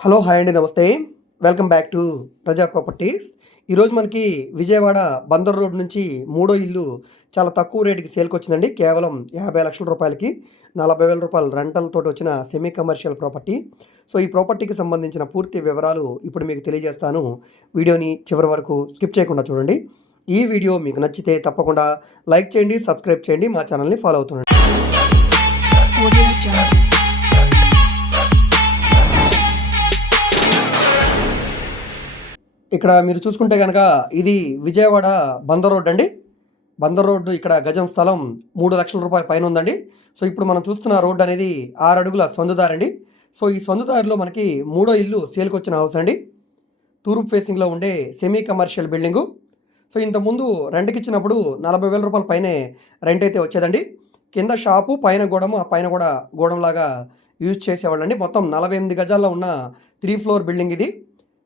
Hello hi అండి నమస్తే. Welcome back to Praja properties. ఈరోజు మనకి విజయవాడ బందర్ రోడ్ నుంచి మూడో ఇల్లు చాలా తక్కువ రేటుకి సేల్కి వచ్చిందండి కేవలం యాభై లక్షల రూపాయలకి నలభై వేల రూపాయల రెంటల్తో వచ్చిన సెమీ కమర్షియల్ ప్రాపర్టీ సో ఈ ప్రాపర్టీకి సంబంధించిన పూర్తి వివరాలు ఇప్పుడు మీకు తెలియజేస్తాను. వీడియోని చివరి వరకు స్కిప్ చేయకుండా చూడండి. ఈ వీడియో మీకు నచ్చితే తప్పకుండా లైక్ చేయండి సబ్స్క్రైబ్ చేయండి మా ఛానల్ని ఫాలో అవుతుండండి. ఇక్కడ మీరు చూసుకుంటే కనుక ఇది విజయవాడ బందర్ రోడ్ అండి. బందర్ రోడ్డు ఇక్కడ గజం స్థలం మూడు లక్షల రూపాయల పైన ఉందండి. సో ఇప్పుడు మనం చూస్తున్న రోడ్డు అనేది ఆరు అడుగుల సొంతదారండి. సో ఈ సొంతదారిలో మనకి మూడో ఇల్లు సేల్కి వచ్చిన హౌస్ అండి. తూర్పు ఫేసింగ్లో ఉండే సెమీ కమర్షియల్ బిల్డింగు. సో ఇంతకుముందు రెంట్కి ఇచ్చినప్పుడు నలభై వేల రూపాయల పైనే రెంట్ అయితే వచ్చేదండి. కింద షాపు పైన గోడము ఆ పైన కూడా గోడంలాగా యూజ్ చేసేవాళ్ళండి. మొత్తం నలభై ఎనిమిది గజాల్లో ఉన్న త్రీ ఫ్లోర్ బిల్డింగ్ ఇది.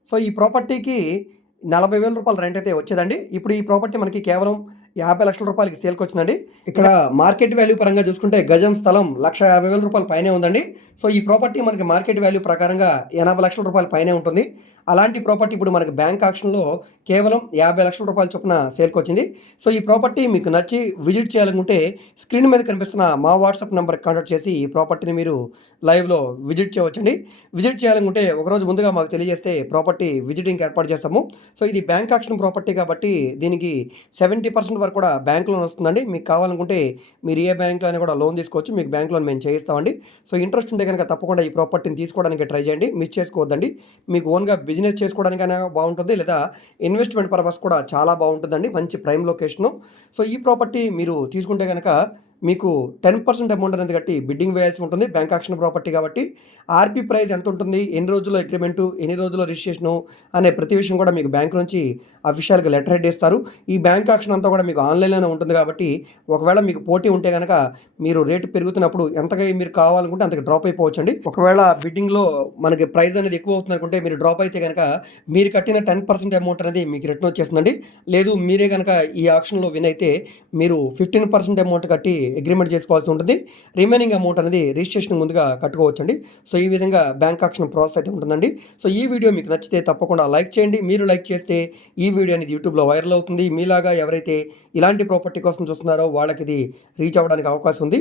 సో ఈ ప్రాపర్టీకి నలభై వేల రూపాయలు రెంట్ అయితే వచ్చేదండి. ఇప్పుడు ఈ ప్రాపర్టీ మనకి కేవలం యాభై లక్షల రూపాయలకి సేల్కి వచ్చిందండి. ఇక్కడ మార్కెట్ వాల్యూ పరంగా చూసుకుంటే గజం స్థలం లక్ష యాభై వేల రూపాయల పైనే ఉందండి. సో ఈ ప్రాపర్టీ మనకి మార్కెట్ వాల్యూ ప్రకారంగా ఎనభై లక్షల రూపాయల పైనే ఉంటుంది. అలాంటి ప్రాపర్టీ ఇప్పుడు మనకి బ్యాంక్ ఆక్షన్లో కేవలం యాభై లక్షల రూపాయల చొప్పున సేల్కి వచ్చింది. సో ఈ ప్రాపర్టీ మీకు నచ్చి విజిట్ చేయాలనుకుంటే స్క్రీన్ మీద కనిపిస్తున్న మా వాట్సాప్ నెంబర్కి కాంటాక్ట్ చేసి ఈ ప్రాపర్టీని మీరు లైవ్లో విజిట్ చేయవచ్చండి. విజిట్ చేయాలనుకుంటే ఒకరోజు ముందుగా మాకు తెలియజేస్తే ప్రాపర్టీ విజిటింగ్ ఏర్పాటు చేస్తాము. సో ఇది బ్యాంక్ ఆక్షన్ ప్రాపర్టీ కాబట్టి దీనికి సెవెంటీ పర్సెంట్ వరకు కూడా బ్యాంక్ లోన్ వస్తుందండి. మీకు కావాలనుకుంటే మీరు ఏ బ్యాంక్లో అయినా కూడా లోన్ తీసుకోవచ్చు. మీకు బ్యాంక్ లోన్ మేము చేయిస్తామండి. సో ఇంట్రెస్ట్ ఉంటే కనుక తప్పకుండా ఈ ప్రాపర్టీని తీసుకోవడానికి ట్రై చేయండి. మిస్ చేసుకోవద్దండి. మీకు ఓన్గా బిజినెస్ చేసుకోవడానికైనా బాగుంటుంది. లేదా ఇన్వెస్ట్మెంట్ పర్పస్ కూడా చాలా బాగుంటుందండి. మంచి ప్రైమ్ లొకేషను. సో ఈ ప్రాపర్టీ మీరు తీసుకుంటే కనుక మీకు టెన్ పర్సెంట్ అమౌంట్ అనేది కట్టి బిడ్డింగ్ వేయాల్సి ఉంటుంది బ్యాంక్ ఆక్షన్ ప్రాపర్టీ కాబట్టి. ఆర్పీ ప్రైస్ ఎంత ఉంటుంది ఎన్ని రోజుల్లో అగ్రిమెంటు ఎన్ని రోజుల్లో రిజిస్ట్రేషను అనే ప్రతి విషయం కూడా మీకు బ్యాంక్ నుంచి అఫీషియల్గా లెటర్ హెడ్ ఇస్తారు. ఈ బ్యాంక్ ఆక్షన్ అంతా కూడా మీకు ఆన్లైన్లోనే ఉంటుంది కాబట్టి ఒకవేళ మీకు పోటీ ఉంటే కనుక మీరు రేటు పెరుగుతున్నప్పుడు ఎంతగా మీరు కావాలనుకుంటే అంతకు డ్రాప్ అయిపోవచ్చండి. ఒకవేళ బిడ్డింగ్లో మనకి ప్రైస్ అనేది ఎక్కువ అవుతుంది అనుకుంటే మీరు డ్రాప్ అయితే కనుక మీరు కట్టిన టెన్ పర్సెంట్ అమౌంట్ అనేది మీకు రిటర్న్ వచ్చేస్తుందండి. లేదు మీరే కనుక ఈ ఆక్షన్లో విన్ అయితే మీరు ఫిఫ్టీన్ పర్సెంట్ అమౌంట్ కట్టి అగ్రిమెంట్ చేసుకోవాల్సి ఉంటుంది. రిమైనింగ్ అమౌంట్ అనేది రిజిస్ట్రేషన్ ముందుగా కట్టుకోవచ్చండి. సో ఈ విధంగా బ్యాంక్ ఆక్షన్ ప్రాసెస్ అయితే ఉంటుందండి. సో ఈ వీడియో మీకు నచ్చితే తప్పకుండా లైక్ చేయండి. మీరు లైక్ చేస్తే ఈ వీడియో అనేది యూట్యూబ్లో వైరల్ అవుతుంది. మీలాగా ఎవరైతే ఇలాంటి ప్రాపర్టీ కోసం చూస్తున్నారో వాళ్ళకి ఇది రీచ్ అవ్వడానికి అవకాశం ఉంది.